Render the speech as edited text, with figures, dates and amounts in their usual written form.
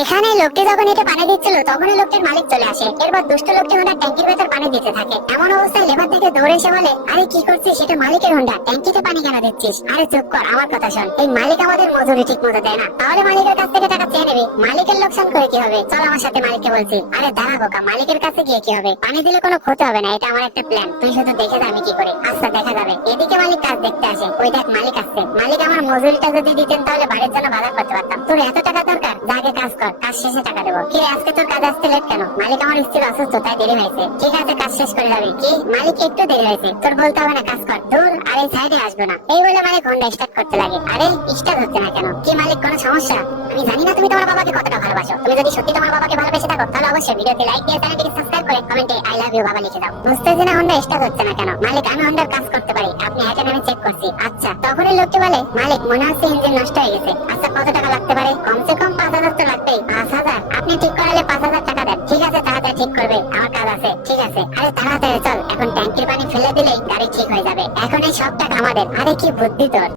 এখানে লোকটি যখন এটা পানি দিচ্ছিল তখনই লোকটির মালিক চলে আসে। এরপর দুষ্ট লোকটি হোন্ডা ট্যাঙ্কির ভেতর পানি দিতে থাকে। এমন অবস্থায় লেবার থেকে দৌড়ে এসে বলে, আরে কি করছিস, সেটা মালিকের হোন্ডা, ট্যাঙ্কিতে পানি কেন দিচ্ছিস? আরে চুপ কর, আমার কথা শোন। এই মালিক আমাদের মজুরি ঠিক মতো দেয় না, তাহলে মালিকের কাছ থেকে টাকা চেয়ে নেবে। মালিকের লোকসান করে কি হবে? চল আমার সাথে, মালিককে বলছি। আরে দাঁড়া বোকা, মালিকের কাছে গিয়ে কি হবে? পানি দিলে কোনো ক্ষতি হবে না, এটা আমার একটা প্ল্যান। তুই শুধু দেখে যা আমি কি করি। আচ্ছা দেখা যাবে। এদিকে মালিক কাজ দেখতে আসে। ওই দেখ মালিক আসছে। মালিক আমার মজুরিটা যদি দিতেন তাহলে বাড়ির জন্য বাজার করতে পারতাম। তোর এত টাকা দরকার, যাকে কাজ কর, কাজ শেষে টাকা দেবো। কি রে, আজকে তোর কাজ আসতে লেট কেন? মালিক আমার স্ত্রীর অসুস্থ, তাই দেরি হয়েছে। ঠিক আছে, কাজ শেষ করে যাবি। কি মালিক, একটু দেরি হয়েছে, তোর বলতে হবে না, কাজ কর। দূর, আর এই সাইডে আসবো না। এই বলে মালিক হোন্ডা স্টার্ট করতে লাগে। আরে স্টার্ট হচ্ছে না কেন? কি মালিক, কোনো সমস্যা? আমি জানি না তুমি তোমার বাবাকে কতটা ভালোবাসো। তুমি যদি সত্যি তোমার বাবাকে ভালোবেসে থাকো তাহলে অবশ্যই ভিডিওতে লাইক দিয়ে চ্যানেলটিকে সাবস্ক্রাইব করে কমেন্টে আই লাভ ইউ বাবা লিখে দাও। বুঝতেছি না হোন্ডা স্টার্ট হচ্ছে না কেন। মালিক, আমি হোন্ডার কাজ করতে পারি, আপনি এটা আমি চেক করছি। আচ্ছা, তখনই লোকটি বলে, মালিক মনে হচ্ছে ইঞ্জিন নষ্ট হয়ে গেছে। আচ্ছা, কত টাকা লাগতে পারে? কমসে কম 5,000 তো লাগবেই। 5,000? আপনি ঠিক করালে 5,000 টাকা দেন। ঠিক আছে, তাড়াতাড়ি ঠিক করবে, আমার কাজ আছে। ঠিক আছে, আরে তাড়াতাড়ি চল, এখন ট্যাঙ্কির পানি ফেলে দিলেই গাড়ি ঠিক হয়ে যাবে। এখন এই সব টাকা আমাদের। আরে কি বুদ্ধি তোর!